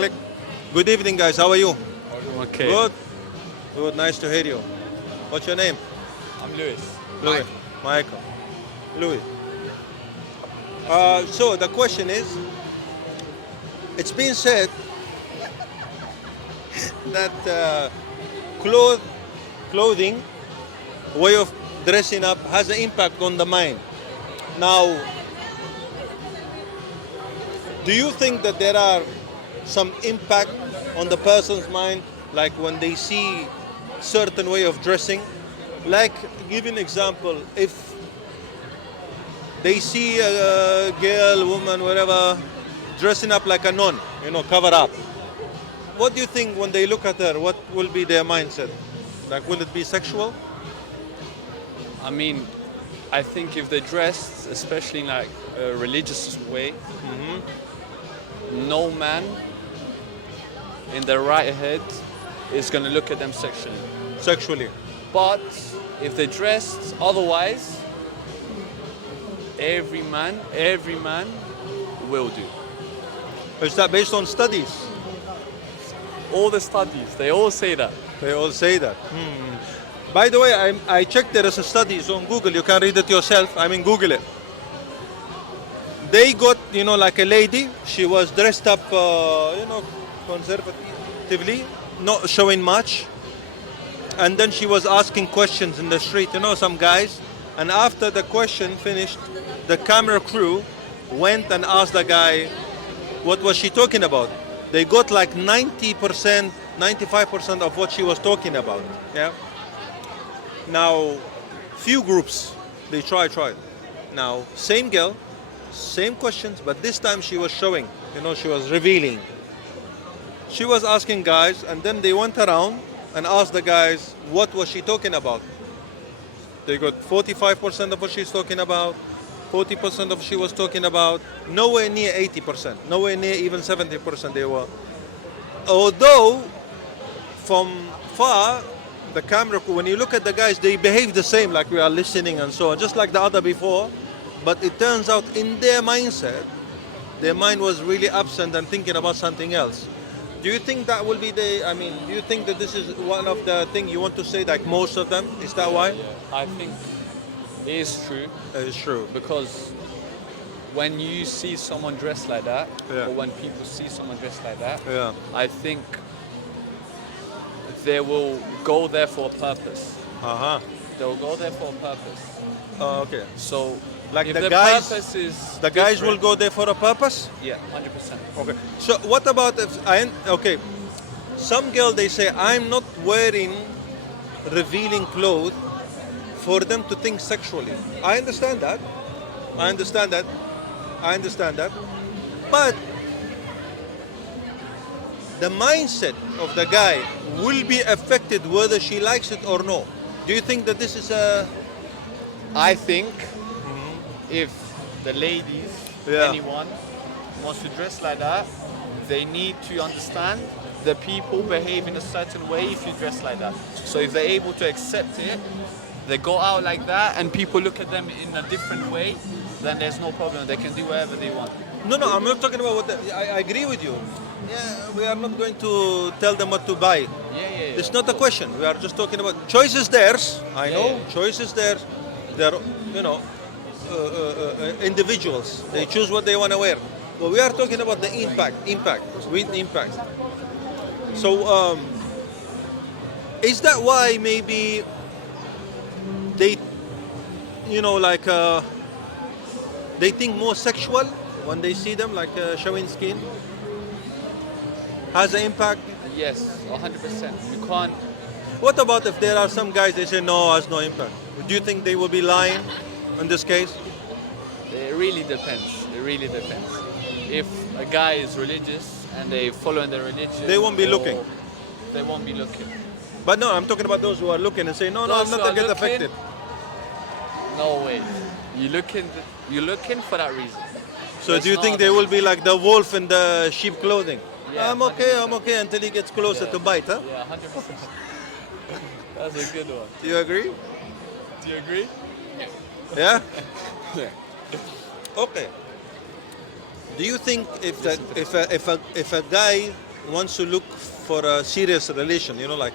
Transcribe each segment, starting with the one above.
click. Good evening, guys. How are you? Okay. Good. Good. Nice to hear you. What's your name? I'm Lewis. Louis. Michael. Louis. So the question is, it's been said that clothing, way of dressing up, has an impact on the mind. Now, do you think that there are some impact on the person's mind, like when they see certain way of dressing? Like, give an example. If they see a girl, woman, whatever, dressing up like a nun, cover up. What do you think when they look at her? What will be their mindset? Like, will it be sexual? I mean, I think if they're dressed, especially in like a religious way, no man in their right head is going to look at them sexually. Sexually. But if they're dressed otherwise, every man will do. Is that based on studies? All the studies, they all say that. They all say that. By the way, I checked there is a studies on Google. You can read it yourself. Google it. They got, like a lady. She was dressed up, conservatively, not showing much. And then she was asking questions in the street, some guys. And after the question finished, the camera crew went and asked the guy, what was she talking about? They got like 90%, 95% of what she was talking about. Yeah. Now, few groups, they tried. Now, same girl, same questions, but this time she was showing, she was revealing. She was asking guys, and then they went around and asked the guys, what was she talking about? They got 45% of what she's talking about, 40% of what she was talking about, nowhere near 80%, nowhere near even 70% they were. Although, from far, the camera, when you look at the guys, they behave the same, like we are listening and so on, just like the other before. But it turns out in their mindset, their mind was really absent and thinking about something else. Do you think that will be do you think that this is one of the things you want to say, like most of them? Is that why? Yeah. I think it is true. It is true. Because when you see someone dressed like that, Yeah. or when people see someone dressed like that, Yeah. I think they will go there for a purpose. They will go there for a purpose. Okay. So, Like if the the guys, purpose is the guys will different- go there for a purpose? Yeah, 100%. Okay. So what about if some girl, they say, I'm not wearing revealing clothes for them to think sexually. I understand that. But the mindset of the guy will be affected whether she likes it or no. Do you think that this is a... I think if the ladies, Yeah. anyone, wants to dress like that, they need to understand the people behave in a certain way if you dress like that. So if they're able to accept it, they go out like that and people look at them in a different way, then there's no problem. They can do whatever they want. No, I'm not talking about I agree with you. Yeah, we are not going to tell them what to buy. Yeah. It's not a question. We are just talking about choice is theirs. I know Yeah. choice is theirs. They're individuals. They choose what they want to wear. But we are talking about the impact. So is that why maybe they, they think more sexual when they see them, like showing skin? Has an impact? Yes, 100%. You can't. What about if there are some guys, they say no, has no impact? Do you think they will be lying in this case? It really depends. If a guy is religious and they follow in their religion, They won't be or looking. They won't be looking. But no, I'm talking about those who are looking and say, no, I'm Those not who going to are get looking, affected. No way. You're looking for that reason. So There's do you no think other they will reason. be like the wolf in the sheep clothing? Yeah, I'm okay until he gets closer Yeah. to bite, huh? Yeah, 100%. That's a good one. Do you agree? Do you agree? Yeah? Yeah. Okay. Do you think if a guy wants to look for a serious relation, like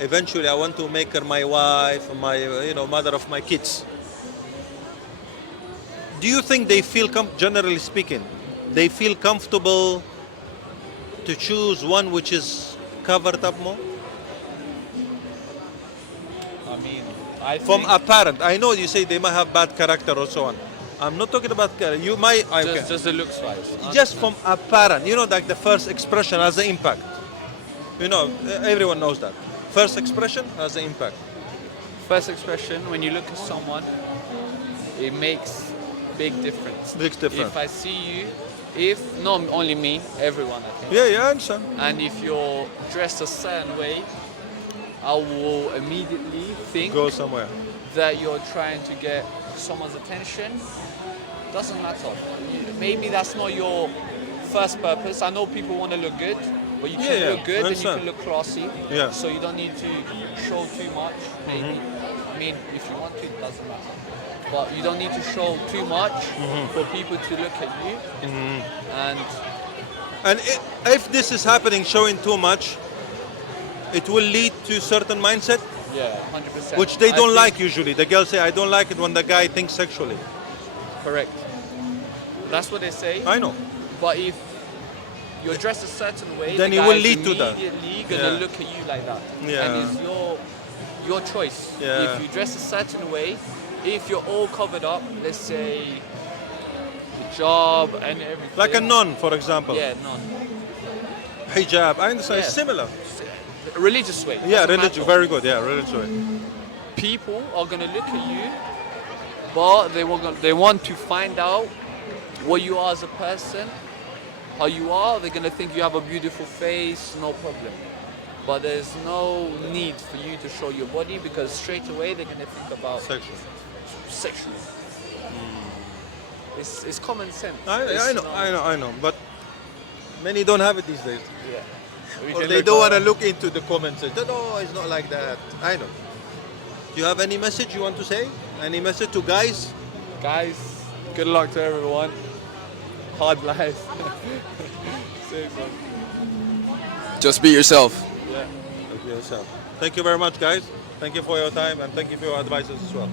eventually I want to make her my wife, my mother of my kids. Do you think they feel generally speaking, they feel comfortable to choose one which is covered up more? I mean, I From think a parent. I know you say they might have bad character or so on. I'm not talking about character. You might just the looks wise. just from a parent, like the first expression has an impact. Everyone knows that. First expression has an impact. First expression, when you look at someone, it makes big difference. Big difference. If I see you, if not only me, everyone, I think. Yeah, I understand. And if you're dressed a certain way, I will immediately think Go somewhere. that you're trying to get someone's attention. Doesn't matter. Maybe that's not your first purpose. I know people want to look good, but you can look good and you can look classy. Yeah. So you don't need to show too much. Maybe. I mean, if you want to, it doesn't matter. But you don't need to show too much for people to look at you. And if this is happening, showing too much, it will lead to certain mindset, Yeah, 100%. which they don't think- like usually. The girls say, I don't like it when the guy thinks sexually. Correct. That's what they say. I know. But if you're dressed a certain way, Then the it will guy's lead to that. immediately gonna Yeah. look at you like that. Yeah. And it's your choice. Yeah. If you dress a certain way, if you're all covered up, let's say hijab and everything. Like a nun, for example. Yeah, none. Hijab. I understand. Yeah. It's similar. Religious way. Yeah, doesn't religious. matter. Very good. Yeah, religious way. People are gonna look at you, but they want to find out what you are as a person, how you are. They're gonna think you have a beautiful face, no problem. But there's no need for you to show your body because straight away they're gonna think about Sexual. sexually. It's common sense. I know. But many don't have it these days. Yeah. We Or can they look don't want to around. look into the comments and say, no, it's not like that. I know. Do you have any message you want to say? Any message to guys? Guys, good luck to everyone. Hard life. Seriously. Just be yourself. Yeah. Thank you very much, guys. Thank you for your time and thank you for your advices as well.